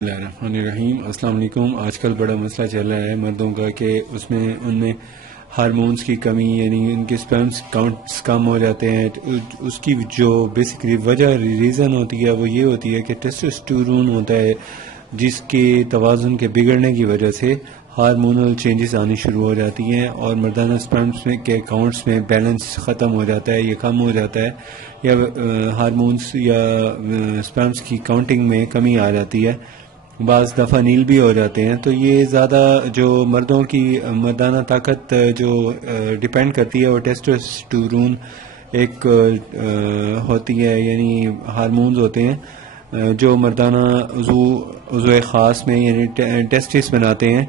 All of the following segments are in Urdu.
بسم اللہ الرحمن الرحیم۔ السلام علیکم۔ آج کل بڑا مسئلہ چل رہا ہے مردوں کا کہ ان میں ہارمونز کی کمی، یعنی ان کے سپرمز کاؤنٹس کم ہو جاتے ہیں۔ اس کی جو بیسیکلی وجہ ریزن ہوتی ہے وہ یہ ہوتی ہے کہ ٹیسٹوسٹیرون ہوتا ہے، جس کے توازن کے بگڑنے کی وجہ سے ہارمونل چینجز آنی شروع ہو جاتی ہیں اور مردانہ سپرمز کے کاؤنٹس میں بیلنس ختم ہو جاتا ہے یا کم ہو جاتا ہے، یا ہارمونز یا سپرمز کی کاؤنٹنگ میں کمی آ جاتی ہے، بعض دفعہ نیل بھی ہو جاتے ہیں۔ تو یہ زیادہ جو مردوں کی مردانہ طاقت جو ڈیپینڈ کرتی ہے وہ ٹیسٹوسٹیرون ایک ہوتی ہے، یعنی ہارمونز ہوتے ہیں جو مردانہ عضو خاص میں یعنی ٹیسٹس بناتے ہیں۔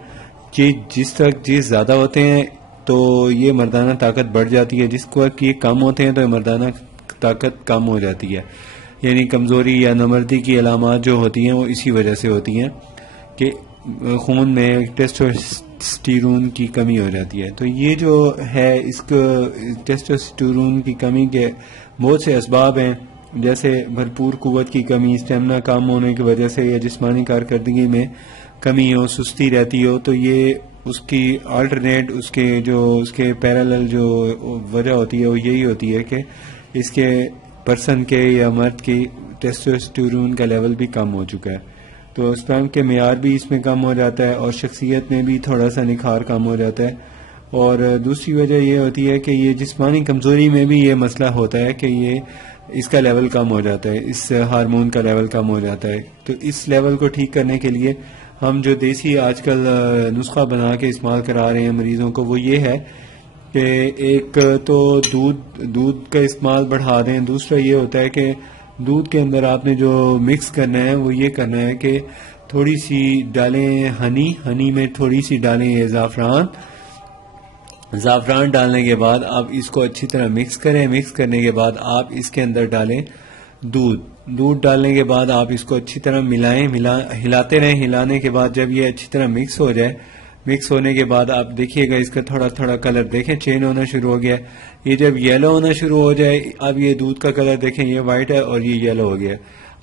جس تک یہ زیادہ ہوتے ہیں تو یہ مردانہ طاقت بڑھ جاتی ہے، جس کو یہ کم ہوتے ہیں تو یہ مردانہ طاقت کم ہو جاتی ہے، یعنی کمزوری یا نامردی کی علامات جو ہوتی ہیں وہ اسی وجہ سے ہوتی ہیں کہ خون میں ٹیسٹوسٹیرون کی کمی ہو جاتی ہے۔ تو یہ جو ہے اس کو ٹیسٹوسٹیرون کی کمی کے بہت سے اسباب ہیں، جیسے بھرپور قوت کی کمی، اسٹیمنا کم ہونے کی وجہ سے، یا جسمانی کارکردگی میں کمی ہو، سستی رہتی ہو، تو یہ اس کی آلٹرنیٹ اس کے پیرالل جو وجہ ہوتی ہے وہ یہی ہوتی ہے کہ اس کے پرسن کے یا مرد کی ٹیسٹوسٹیرون کا لیول بھی کم ہو چکا ہے، تو سپرم کے معیار بھی اس میں کم ہو جاتا ہے اور شخصیت میں بھی تھوڑا سا نکھار کم ہو جاتا ہے۔ اور دوسری وجہ یہ ہوتی ہے کہ یہ جسمانی کمزوری میں بھی یہ مسئلہ ہوتا ہے کہ یہ اس کا لیول کم ہو جاتا ہے، اس ہارمون کا لیول کم ہو جاتا ہے۔ تو اس لیول کو ٹھیک کرنے کے لیے ہم جو دیسی آج کل نسخہ بنا کے استعمال کرا رہے ہیں مریضوں کو، وہ یہ ہے کہ ایک تو دودھ کا استعمال بڑھا دیں، دوسرا یہ ہوتا ہے کہ دودھ کے اندر آپ نے جو مکس کرنا ہے وہ یہ کرنا ہے کہ تھوڑی سی ڈالیں ہنی میں تھوڑی سی ڈالیں یہ زعفران ڈالنے کے بعد آپ اس کو اچھی طرح مکس کرنے کے بعد آپ اس کے اندر ڈالیں دودھ ڈالنے کے بعد آپ اس کو اچھی طرح ہلاتے رہیں۔ ہلانے کے بعد جب یہ اچھی طرح مکس ہو جائے، مکس ہونے کے بعد آپ دیکھیے گا اس کا تھوڑا تھوڑا کلر دیکھیں چینج ہونا شروع ہو گیا ہے۔ یہ جب یلو ہونا شروع ہو جائے، اب یہ دودھ کا کلر دیکھیں، یہ وائٹ ہے اور یہ یلو ہو گیا۔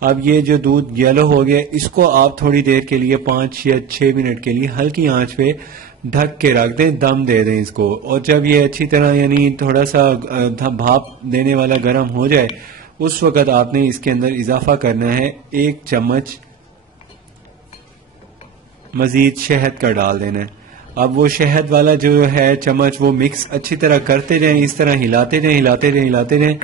اب یہ جو دودھ یلو ہو گیا، اس کو آپ تھوڑی دیر کے لیے 5 یا 6 منٹ کے لیے ہلکی آنچ پہ ڈھک کے رکھ دیں، دم دے دیں اس کو، اور جب یہ اچھی طرح یعنی تھوڑا سا بھاپ دینے والا گرم ہو جائے، اس وقت آپ نے اس کے اندر اضافہ کرنا ہے 1 چمچ مزید شہد کا ڈال دینا ہے۔ اب وہ شہد والا جو ہے چمچ وہ مکس اچھی طرح کرتے جائیں، اس طرح ہلاتے جائیں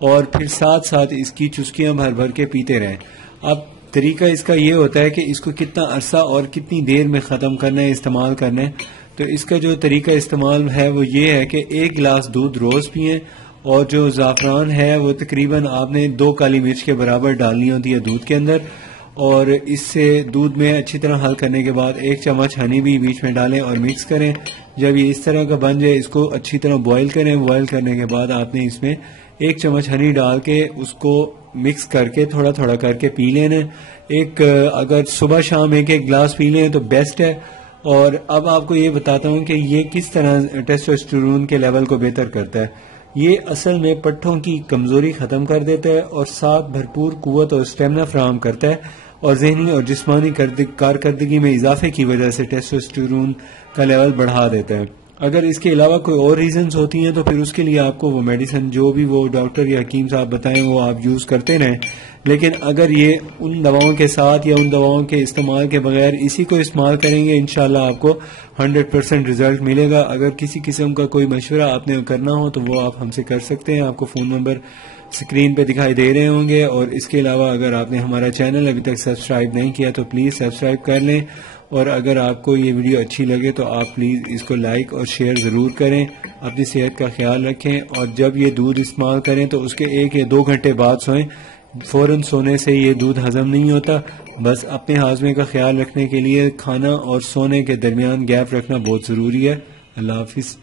اور پھر ساتھ اس کی چسکیاں بھر کے پیتے رہیں۔ اب طریقہ اس کا یہ ہوتا ہے کہ اس کو کتنا عرصہ اور کتنی دیر میں ختم کرنا ہے، استعمال کرنا ہے۔ تو اس کا جو طریقہ استعمال ہے وہ یہ ہے کہ 1 گلاس دودھ روز پئیں، اور جو زعفران ہے وہ تقریباً آپ نے 2 کالی مرچ کے برابر ڈالنی ہوتی ہے دودھ کے اندر، اور اس سے دودھ میں اچھی طرح حل کرنے کے بعد 1 چمچ ہنی بھی بیچ میں ڈالیں اور مکس کریں۔ جب یہ اس طرح کا بن جائے، اس کو اچھی طرح بوائل کریں۔ بوائل کرنے کے بعد آپ نے اس میں 1 چمچ ہنی ڈال کے اس کو مکس کر کے تھوڑا تھوڑا کر کے پی لینا۔ اگر صبح شام 1 گلاس پی لیں تو بیسٹ ہے۔ اور اب آپ کو یہ بتاتا ہوں کہ یہ کس طرح ٹیسٹوسٹیرون کے لیول کو بہتر کرتا ہے۔ یہ اصل میں پٹھوں کی کمزوری ختم کر دیتا ہے اور ساتھ بھرپور قوت اور اسٹیمنا فراہم کرتا ہے، اور ذہنی اور جسمانی کارکردگی میں اضافے کی وجہ سے ٹیسٹوسٹیرون کا لیول بڑھا دیتا ہے۔ اگر اس کے علاوہ کوئی اور ریزنز ہوتی ہیں تو پھر اس کے لیے آپ کو وہ میڈیسن جو بھی وہ ڈاکٹر یا حکیم صاحب بتائیں وہ آپ یوز کرتے رہیں، لیکن اگر یہ ان دواؤں کے ساتھ یا ان دواؤں کے استعمال کے بغیر اسی کو استعمال کریں گے، انشاءاللہ آپ کو 100% رزلٹ ملے گا۔ اگر کسی قسم کا کوئی مشورہ آپ نے کرنا ہو تو وہ آپ ہم سے کر سکتے ہیں، آپ کو فون نمبر اسکرین پہ دکھائی دے رہے ہوں گے۔ اور اس کے علاوہ اگر آپ نے ہمارا چینل ابھی تک سبسکرائب نہیں کیا تو پلیز سبسکرائب کر لیں، اور اگر آپ کو یہ ویڈیو اچھی لگے تو آپ پلیز اس کو لائک اور شیئر ضرور کریں۔ اپنی صحت کا خیال رکھیں، اور جب یہ دودھ استعمال کریں تو اس کے 1 یا 2 گھنٹے بعد سوئیں۔ فوراً سونے سے یہ دودھ ہضم نہیں ہوتا۔ بس اپنے ہاضمے کا خیال رکھنے کے لیے کھانا اور سونے کے درمیان گیپ رکھنا بہت ضروری ہے۔ اللہ حافظ۔